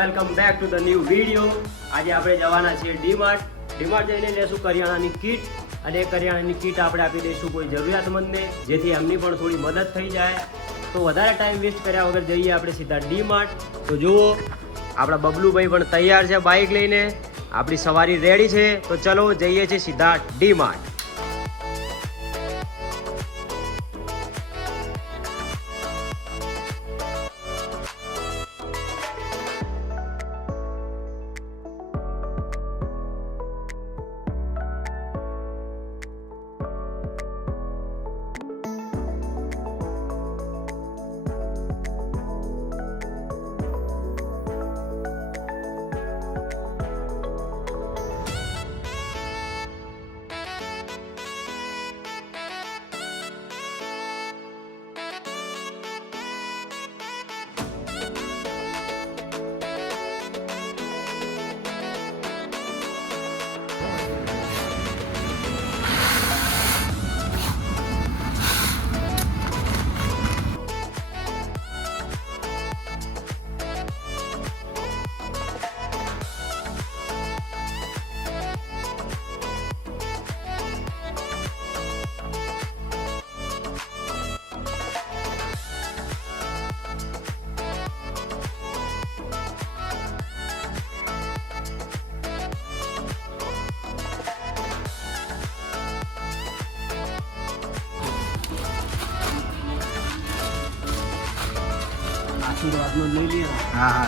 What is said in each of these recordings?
Welcome back to the new video. આજે આપણે જવાના છીએ ડીમાર્ટ જઈને લેશું કરિયાણાની કીટ, અને એ કરિયાણાની કીટ આપણે આપી દઈશું કોઈ જરૂરિયાતમંદને, જેથી એમની પણ થોડી મદદ થઈ જાય. તો વધારે ટાઈમ વેસ્ટ કર્યા વગર જઈએ આપણે સીધા ડીમાર્ટ. તો જુઓ આપણા બબલુભાઈ પણ તૈયાર છે બાઇક લઈને, આપણી સવારી રેડી છે. તો ચલો જઈએ છીએ સીધા ડીમાર્ટ. આશીર્વાદનો લઈ લઈએ. હા.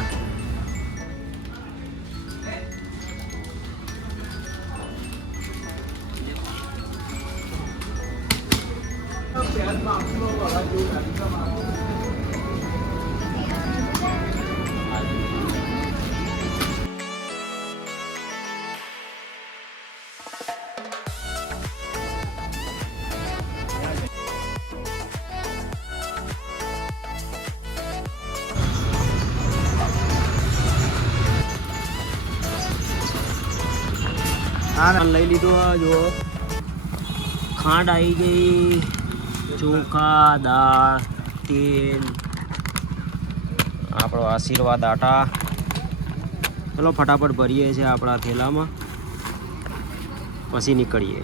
લઈ લીધો. જો ખાંડ આવી ગઈ, ચોખા, દાળ, તેલ, આપણો આશીર્વાદ આટા. ચલો ફટાફટ ભરીએ છીએ આપણા થેલામાં, પછી નીકળીએ.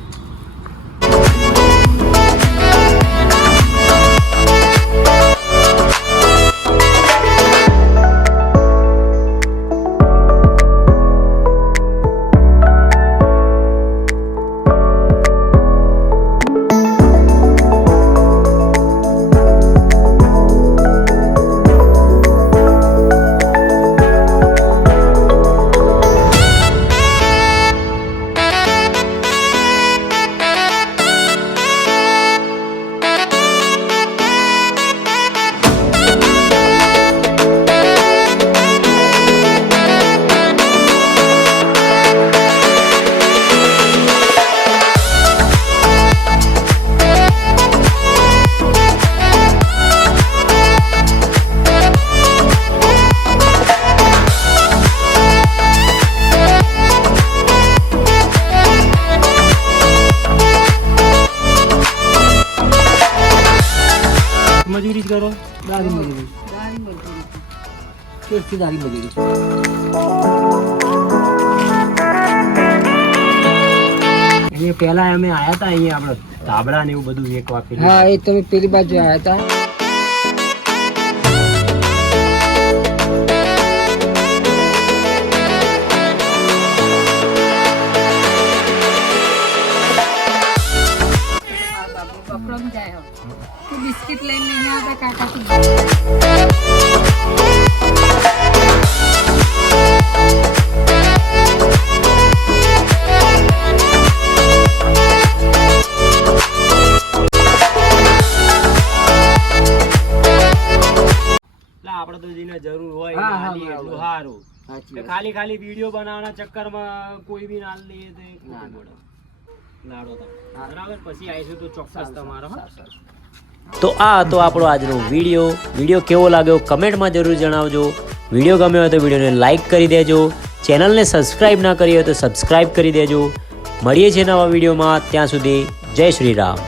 મજૂરી કરો, દારી મજૂરી પેલા અમે આયા હતા અહીંયા, આપણે ધાબળા ને એવું બધું વેચવા. હા, એ તમે પેલી બાજુ આયા હતા. બિસ્કિટ લઈને નહીં આવતા કાકા. આપણે તો જેને જરૂર હોય એટલું સારું. ખાલી વિડીયો બનાવવાના ચક્કરમાં કોઈ બી ના લઈએ તો લાડો બરાબર. પછી આવીશું તો ચોક્કસ તમારો. તો આ હતો આપણો આજનો વિડીયો કેવો લાગ્યો કમેન્ટમાં જરૂર જણાવજો. વિડીયો ગમ્યો હોય તો વિડીયોને લાઇક કરી દેજો. ચેનલને સબસ્ક્રાઈબ ના કરી હોય તો સબસ્ક્રાઈબ કરી દેજો. મળીએ છીએ નવા વિડીયોમાં. ત્યાં સુધી જય શ્રી રામ.